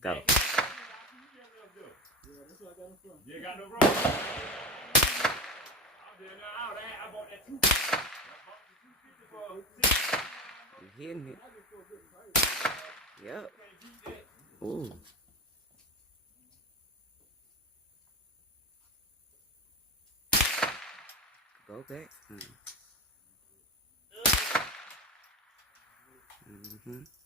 Go. You ain't got no room. I bought that 2. You hitting it. Yep. Ooh. Go back. Mm-hmm.